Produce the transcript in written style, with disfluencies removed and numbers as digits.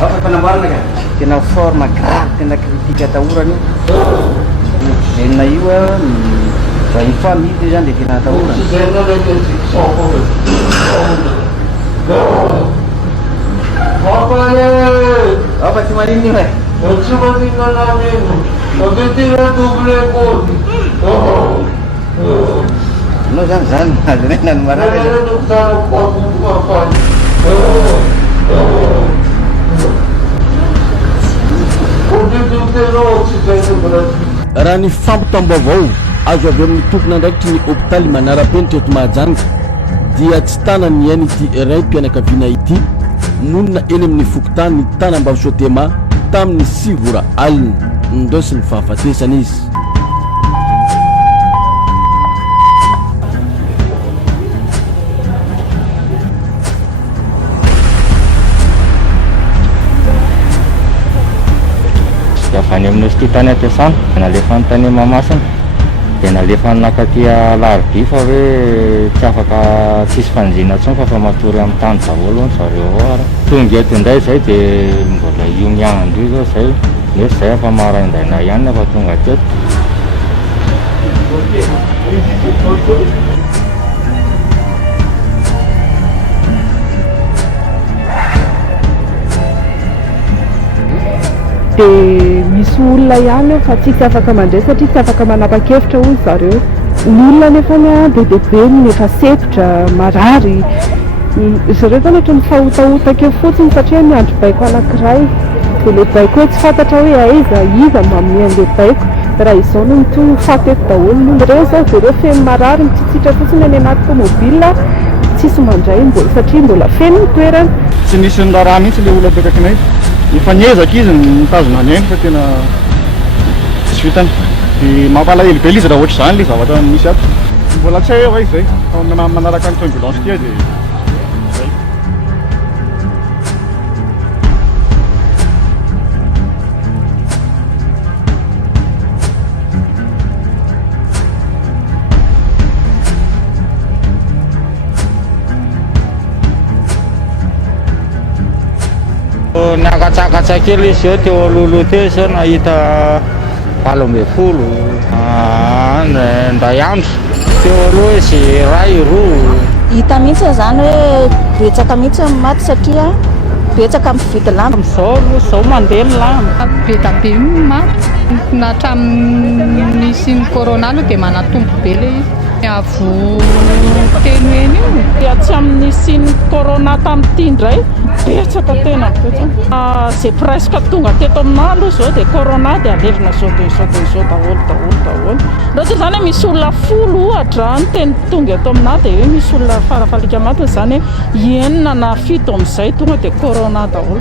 Apa penambahan kan? Kena forma gerak, kena kritika tawuran. Kena iwa, infam itu jangan kena tawuran. Apa cuma ini lah? Cuma tinggal namin. Nagtitira double ko. No jangan, jangan marah. Raha ny fampitam-baovao azo avy amin'ny tompona ndraikitry ny hôpitaly manara-penitra eto Mahajanga dia tsy tanany iainy ity ray mpianakaviana ity monina eny amin'ny fokotany ny tanam-Bavosotema tamin'ny 9 ora alina ndosy ny fahafatesana izy. Avy amin'nosy ty tany ampiasana nalefa ny tany Mahamasina dia nalefa ny nakatia Larby fa hoe tsy afaka tsisy fanjina ntsony fa matory amin'ny tany daholo ny zareo ara tonga eto indray zay dia mbola io miandro io zao zay nefa zay afa maraindaina ihany afa tonga teto. Dia misy olona ihany fa tsisy afaka mandray satria tsy afaka manapa-kevitra hoy zareo. Ny olona nefany be be nefa sepitra marary zareo zany ohatra mifahotahotaka eo fotsiny satria miandro baiko anankiray dia le baiko hoe tsy fantatra hoe aiza iza manome an'le baiko raha izao no mito faty eto daholo ny reo zao dia reo feno marary mitsitsitra fotsiny any anaty tomobila tsisy mandray satria mbola feno ny toerana. Tsy nisy ny raha mihitsy le olona bekakinay mifanezaka izy mitazona ny ainy fa tena tsy vitany dia mampalahelo be izy raha ohatr' izany le zavatra misy ato mbola tsy hay eo izay manaraka ny ambulance tia dia zay. Niakatsakatsaka kely izy eo teo alohaloha teo izao nahita 12 ndray andro teo aloha izy ray roa hita mihitsy zany hoe betsaka mihitsy maty satria betsaka mividy lamba zao mandeha ny lamba be da be maty na hatramin'ny nisy ny corona aloha dia manatombo be le izy avo teno eny io dia tsy amin'ny siny corona tamin'ity indray betsaka tena betsaka zay presque tonga teto aminah aloha zao dia corona dia alevina zao daholo loatra zany hoe misy olona 10 ohatra ny teny tonga eto aminah dia hoe misy olona farafalika maty zany hoe 9 na 7 amin'izay tonga dia corona daholo.